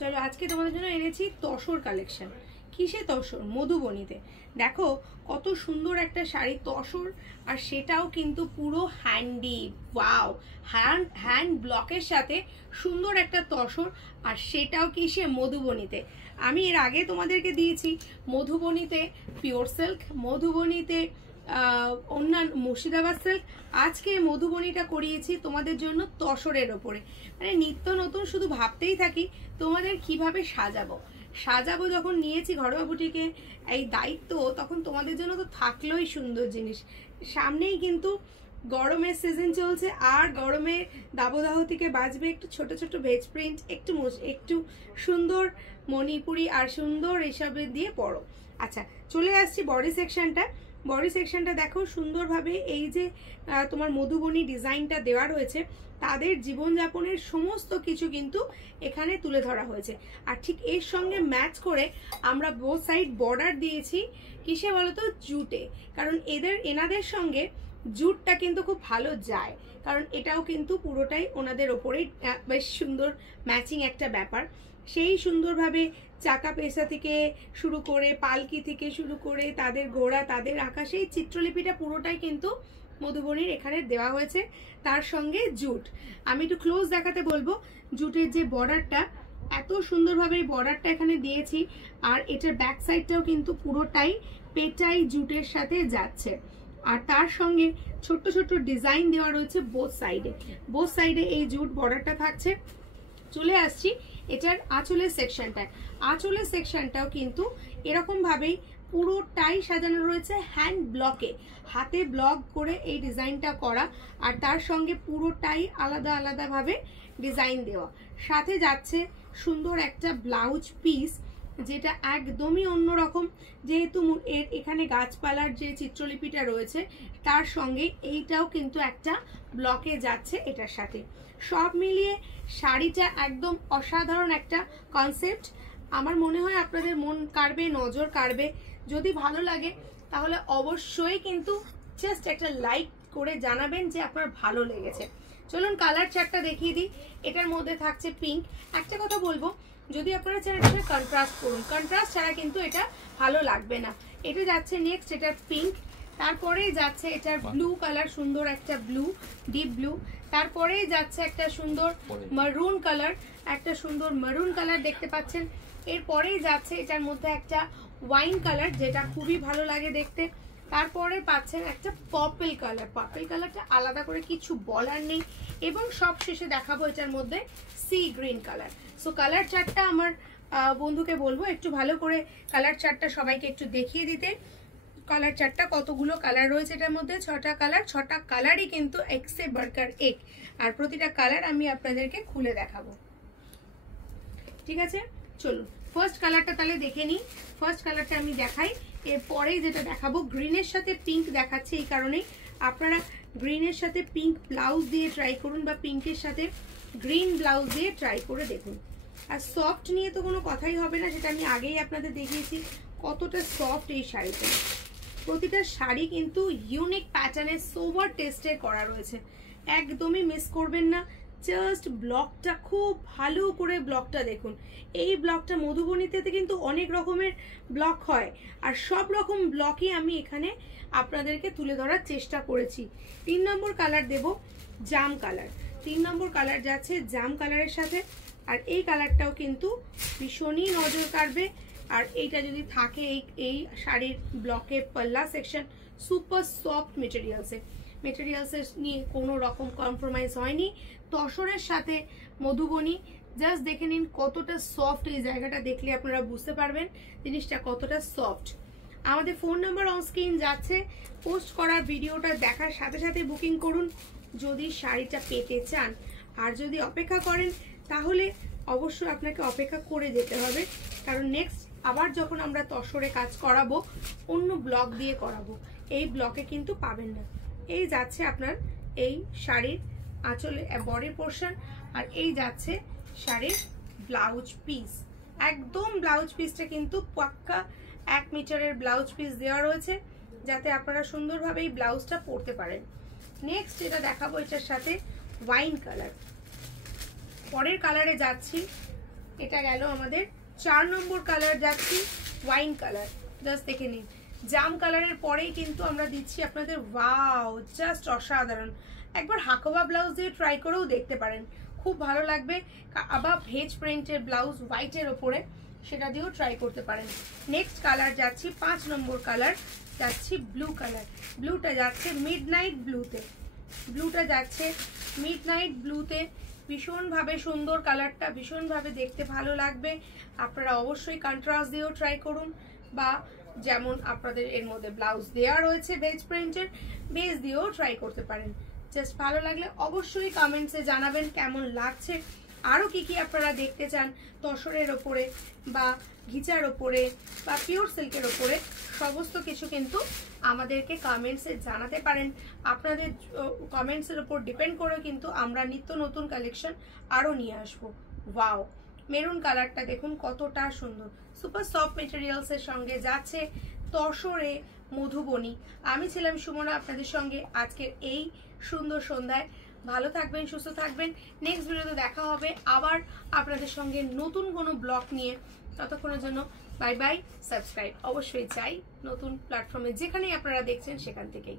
চলো আজকে তোমাদের জন্য এনেছি তসর কালেকশন। কিসে তসর? মধুবনীতে। দেখো কত সুন্দর একটা শাড়ি, তসর, আর সেটাও কিন্তু পুরো হ্যান্ডি। ওয়াও, হ্যান্ড ব্লকের সাথে সুন্দর একটা তসর, আর সেটাও কিসে? মধুবনীতে। আমি এর আগে তোমাদেরকে দিয়েছি মধুবনীতে পিওর সিল্ক, মধুবনীতে অন্যান্য মুর্শিদাবাদ সিল্ক। আজকে মধুবনীটা করিয়েছি তোমাদের জন্য তসরের ওপরে। মানে নিত্য নতুন শুধু ভাবতেই থাকি তোমাদের কিভাবে সাজাবো। যখন নিয়েছি ঘরোয়া বুটিকে এই দায়িত্ব, তখন তোমাদের জন্য তো থাকলোই সুন্দর জিনিস। সামনেই কিন্তু গরমের সিজন চলছে, আর গরমে দাবদাহ থেকে বাঁচবে একটু ছোট ছোট ভেজ প্রিন্ট, একটু সুন্দর মণিপুরি আর সুন্দর এসবের দিয়ে পরো। আচ্ছা, চলে আসছি বডি সেকশনটা। দেখো সুন্দরভাবে এই যে তোমার মধুবনী ডিজাইনটা দেওয়া রয়েছে, তাদের জীবনযাপনের সমস্ত কিছু কিন্তু এখানে তুলে ধরা হয়েছে। আর ঠিক এর সঙ্গে ম্যাচ করে আমরা বোথ সাইড বর্ডার দিয়েছি। কিসে বলতো? জুটে। কারণ এনাদের সঙ্গে জুটটা কিন্তু খুব ভালো যায়, কারণ এটাও কিন্তু পুরোটাই ওনাদের ওপরেই বেশ সুন্দর ম্যাচিং একটা ব্যাপার। সেই সুন্দরভাবে চাকা পেশা থেকে শুরু করে, পালকি থেকে শুরু করে, তাদের ঘোড়া, তাদের আঁকা সেই চিত্রলিপিটা পুরোটাই কিন্তু মধুবনীর এখানে দেওয়া হয়েছে। তার সঙ্গে জুট, আমি একটু ক্লোজ দেখাতে বলবো। জুটের যে বর্ডারটা, এত সুন্দরভাবে এই বর্ডারটা এখানে দিয়েছি, আর এটার ব্যাক সাইডটাও কিন্তু পুরোটাই পেটাই জুটের সাথে যাচ্ছে। আর তার সঙ্গে ছোট্ট ছোট্ট ডিজাইন দেওয়া রয়েছে বোথ সাইডে এই জুট বর্ডারটা থাকছে। চলে আসছি এটার আঁচলের সেকশনটাও কিন্তু এরকম ভাবেই পুরোটাই সাজানো রয়েছে হ্যান্ড ব্লকে, হাতে ব্লক করে এই ডিজাইনটা করা, আর তার সঙ্গে পুরোটাই আলাদা ভাবে ডিজাইন দেওয়া। সাথে যাচ্ছে সুন্দর একটা ব্লাউজ পিস, যেটা একদমই অন্যরকম। যেহেতু এখানে গাছপালার যে চিত্রলিপিটা রয়েছে, তার সঙ্গে এইটাও কিন্তু একটা ব্লকে যাচ্ছে এটার সাথে। সব মিলিয়ে শাড়িটা একদম অসাধারণ একটা কনসেপ্ট। আমার মনে হয় আপনাদের মন কাড়বে, নজর কাড়বে। যদি ভালো লাগে তাহলে অবশ্যই কিন্তু জাস্ট একটা লাইক করে জানাবেন যে আপনার ভালো লেগেছে। চলুন কালার চার্টটা দেখিয়ে দিই। এটার মধ্যে থাকছে পিঙ্ক। একটা কথা বলবো, যদি আপনারা চান এটা কন্ট্রাস্ট করুন, কন্ট্রাস্ট ছাড়া কিন্তু এটা ভালো লাগবে না। এটা যাচ্ছে নেক্সট, এটার পিঙ্ক। তারপরেই যাচ্ছে এটার ব্লু কালার, সুন্দর একটা ব্লু, ডিপ ব্লু। তারপরেই যাচ্ছে একটা সুন্দর মারুন কালার, দেখতে পাচ্ছেন। এরপরেই যাচ্ছে এটার মধ্যে একটা ওয়াইন কালার, যেটা খুবই ভালো লাগে দেখতে। তারপরে পাচ্ছেন একটা পার্পল কালারটা আলাদা করে কিছু বলার নেই। এবং সব শেষে দেখাবো এটার মধ্যে sea green colour. So colour চার্টটা আমার বন্ধুকে বলবো একটু ভালো করে কালার চার্টটা সবাইকে একটু দেখিয়ে দিতে। কালার চার্টটা কতগুলো কালার রয়েছে এটার মধ্যে? 6টা কালার। 6টা কালারই কিন্তু এক সে বাড়কর এক, আর প্রতিটা কালার আমি আপনাদেরকে খুলে দেখাবো। ঠিক আছে, চলুন ফার্স্ট কালারটা তাহলে দেখে নিই। ফার্স্ট কালারটা আমি দেখাই, এরপরে যেটা দেখাবো গ্রিনের সাথে পিঙ্ক দেখাচ্ছে। এই কারণেই আপনারা গ্রিনের সাথে পিঙ্ক ব্লাউজ দিয়ে ট্রাই করুন, বা পিঙ্কের সাথে গ্রিন ব্লাউজ দিয়ে ট্রাই করে দেখুন। আর সফট নিয়ে তো কোনো কথাই হবে না, সেটা আমি আগেই আপনাদের দেখিয়েছি কতটা সফট এই শাড়িটা। প্রতিটা শাড়ি কিন্তু ইউনিক প্যাটার্নের সোভার টেস্টের করা রয়েছে, একদমই মিস করবেন না। জাস্ট ব্লকটা খুব ভালো করে ব্লকটা দেখুন। এই ব্লকটা মধুবনীতে কিন্তু অনেক রকমের ব্লক হয়, আর সব রকম ব্লকই আমি এখানে আপনাদেরকে তুলে ধরার চেষ্টা করেছি। 3 নম্বর কালার দেব জাম কালার। 3 নম্বর কালার যাচ্ছে জাম কালারের সাথে, আর এই কালারটাও কিন্তু ভীষণই নজর কাড়বে। আর এইটা যদি থাকে এই শাড়ির ব্লকে পাল্লা সেকশন, সুপার সফট মেটেরিয়ালসের নিয়ে কোনো রকম কম্প্রোমাইজ হয়নি। তসরের সাথে মধুবনী, জাস্ট দেখে নিন কতটা সফট। এই জায়গাটা দেখলে আপনারা বুঝতে পারবেন জিনিসটা কতটা সফট। আমাদের ফোন নাম্বার অন স্ক্রিন যাচ্ছে, পোস্ট করার ভিডিওটা দেখার সাথে সাথে বুকিং করুন যদি শাড়িটা পেতে চান। আর যদি অপেক্ষা করেন তাহলে অবশ্যই আপনাকে অপেক্ষা করে যেতে হবে, কারণ নেক্সট আবার যখন আমরা তসরে কাজ করাবো অন্য ব্লক দিয়ে করাবো, এই ব্লকে কিন্তু পাবেন না। এই যাচ্ছে আপনার এই শাড়ির আঁচলে বডির পোর্শন, আর এই যাচ্ছে শাড়ির ব্লাউজ পিস। একদম ব্লাউজ পিসটা কিন্তু পাক্কা 1 মিটারের ব্লাউজ পিস দেওয়া রয়েছে, যাতে আপনারা সুন্দরভাবে এই ব্লাউজটা পরতে পারেন। নেক্সট যেটা দেখাবো এটার সাথে ওয়াইন কালার। পরের কালারে যাচ্ছি এটা গেল আমাদের 4 নম্বর কালার। যাচ্ছি ওয়াইন কালার, জাস্ট দেখে নিন। জাম কালারের পরেই কিন্তু আমরা দিচ্ছি আপনাদের, ওয়াও জাস্ট অসাধারণ। একবার হাকোবা ব্লাউজ দিয়ে ট্রাই করেও দেখতে পারেন, খুব ভালো লাগবে। আবার ভেজ প্রিন্টের ব্লাউজ হোয়াইটের ওপরে, সেটা দিয়েও ট্রাই করতে পারেন। নেক্সট কালার যাচ্ছি 5 নম্বর কালার, যাচ্ছি ব্লু কালার। ব্লুটা যাচ্ছে মিডনাইট ব্লুতে, ব্লুটা যাচ্ছে মিডনাইট ব্লুতে। ভীষণভাবে সুন্দর কালারটা, ভীষণভাবে দেখতে ভালো লাগবে। আপনারা অবশ্যই কন্ট্রাস্ট দিয়েও ট্রাই করুন, বা যেমন আপনাদের এর মধ্যে ব্লাউজ দেওয়া রয়েছে ভেজ প্রিন্টের, বেজ দিয়েও ট্রাই করতে পারেন। জাস্ট ভালো লাগলে অবশ্যই কমেন্টসে জানাবেন কেমন লাগছে। আরও কি কি আপনারা দেখতে চান তসরের ওপরে বা ঘিচার ওপরে বা পিওর সিল্কের ওপরে, সমস্ত কিছু কিন্তু আমাদেরকে কমেন্টসে জানাতে পারেন। আপনাদের কমেন্টসের ওপর ডিপেন্ড করে কিন্তু আমরা নিত্য নতুন কালেকশন আরও নিয়ে আসবো। ওয়াও, মেরুন কালারটা দেখুন কতটা সুন্দর, সুপার সফট মেটেরিয়ালসের সঙ্গে যাচ্ছে তসরে মধুবনী। আমি ছিলাম সুমনা আপনাদের সঙ্গে আজকের এই সুন্দর সন্ধ্যায়। ভালো থাকবেন, সুস্থ থাকবেন। নেক্সট ভিডিওতে দেখা হবে আবার আপনাদের সঙ্গে নতুন কোনো ব্লগ নিয়ে। ততক্ষণের জন্য বাই বাই। সাবস্ক্রাইব অবশ্যই চাই নতুন প্ল্যাটফর্মে, যেখানেই আপনারা দেখছেন সেখান থেকেই।